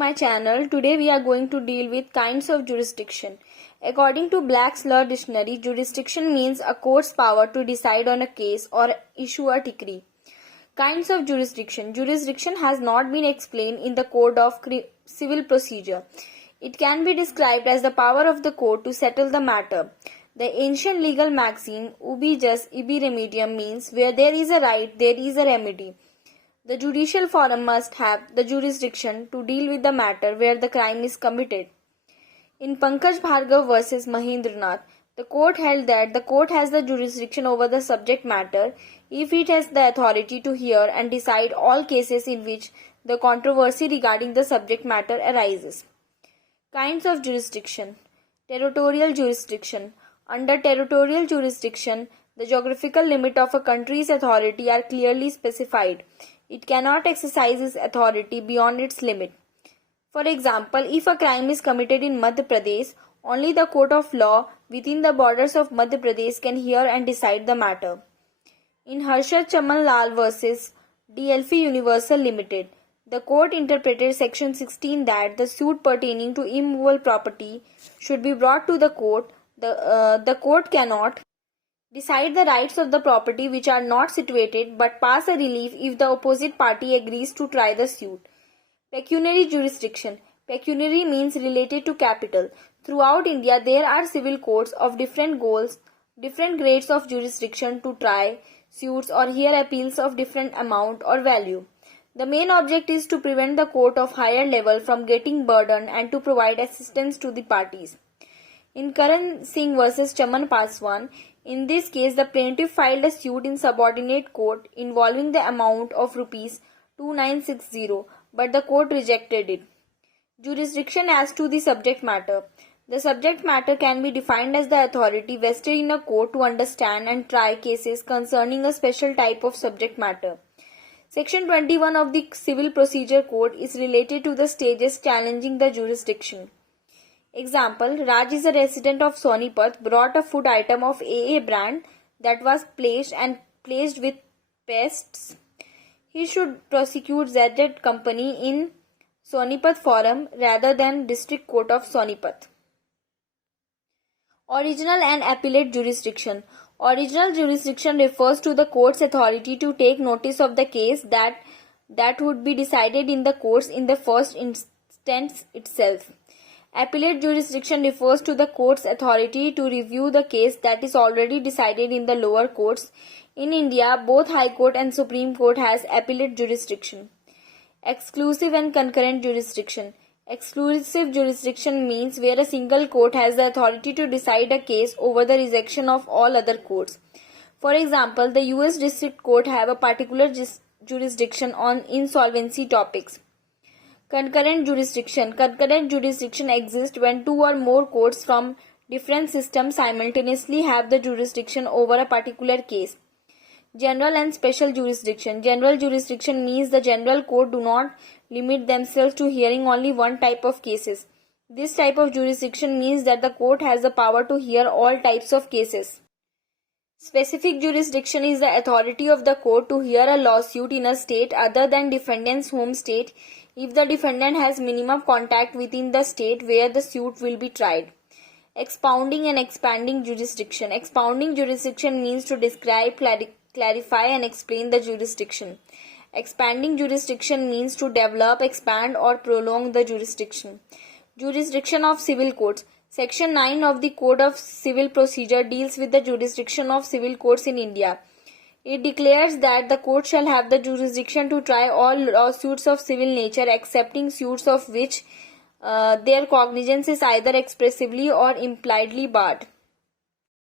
my channel. Today we are going to deal with kinds of jurisdiction. According to Black's Law Dictionary, jurisdiction means a court's power to decide on a case or issue a decree. Kinds of jurisdiction. Jurisdiction has not been explained in the Code of Civil Procedure. It can be described as the power of the court to settle the matter. The ancient legal maxim, ubi jus, ibi remedium, means where there is a right, there is a remedy. The judicial forum must have the jurisdiction to deal with the matter where the crime is committed. In Pankaj Bhargav versus Mahendranath, the court held that the court has the jurisdiction over the subject matter if it has the authority to hear and decide all cases in which the controversy regarding the subject matter arises. Kinds of jurisdiction. Territorial jurisdiction. Under territorial jurisdiction, the geographical limit of a country's authority are clearly specified. It cannot exercise its authority beyond its limit. For example, if a crime is committed in Madhya Pradesh, only the court of law within the borders of Madhya Pradesh can hear and decide the matter. In Harshad Chaman Lal versus DLF Universal Limited, the court interpreted Section 16 that the suit pertaining to immovable property should be brought to the court. The court cannot decide the rights of the property which are not situated but pass a relief if the opposite party agrees to try the suit. Pecuniary jurisdiction. Pecuniary means related to capital. Throughout India, there are civil courts of different grades of jurisdiction to try suits or hear appeals of different amount or value. The main object is to prevent the court of higher level from getting burdened and to provide assistance to the parties. In Karan Singh versus Chaman Paswan, in this case, the plaintiff filed a suit in subordinate court involving the amount of rupees 2960, but the court rejected it. Jurisdiction as to the subject matter. The subject matter can be defined as the authority vested in a court to understand and try cases concerning a special type of subject matter. Section 21 of the Civil Procedure Code is related to the stages challenging the jurisdiction. Example, Raj is a resident of Sonipat, brought a food item of AA brand that was placed with pests. He should prosecute ZZ company in Sonipat forum rather than District Court of Sonipat. Original and appellate jurisdiction. Original jurisdiction refers to the court's authority to take notice of the case that would be decided in the courts in the first instance itself. Appellate jurisdiction refers to the court's authority to review the case that is already decided in the lower courts. In India, both High Court and Supreme Court has appellate jurisdiction. Exclusive and concurrent jurisdiction. Exclusive jurisdiction means where a single court has the authority to decide a case over the rejection of all other courts. For example, the US District Court have a particular jurisdiction on insolvency topics. Concurrent jurisdiction. Concurrent jurisdiction exists when two or more courts from different systems simultaneously have the jurisdiction over a particular case. General and special jurisdiction. General jurisdiction means the general court do not limit themselves to hearing only one type of cases. This type of jurisdiction means that the court has the power to hear all types of cases. Specific jurisdiction is the authority of the court to hear a lawsuit in a state other than defendant's home state if the defendant has minimum contact within the state where the suit will be tried. Expounding and expanding jurisdiction. Expounding jurisdiction means to describe, clarify and explain the jurisdiction. Expanding jurisdiction means to develop, expand or prolong the jurisdiction. Jurisdiction of civil courts. Section 9 of the Code of Civil Procedure deals with the jurisdiction of civil courts in India. It declares that the court shall have the jurisdiction to try all lawsuits of civil nature excepting suits of which their cognizance is either expressively or impliedly barred.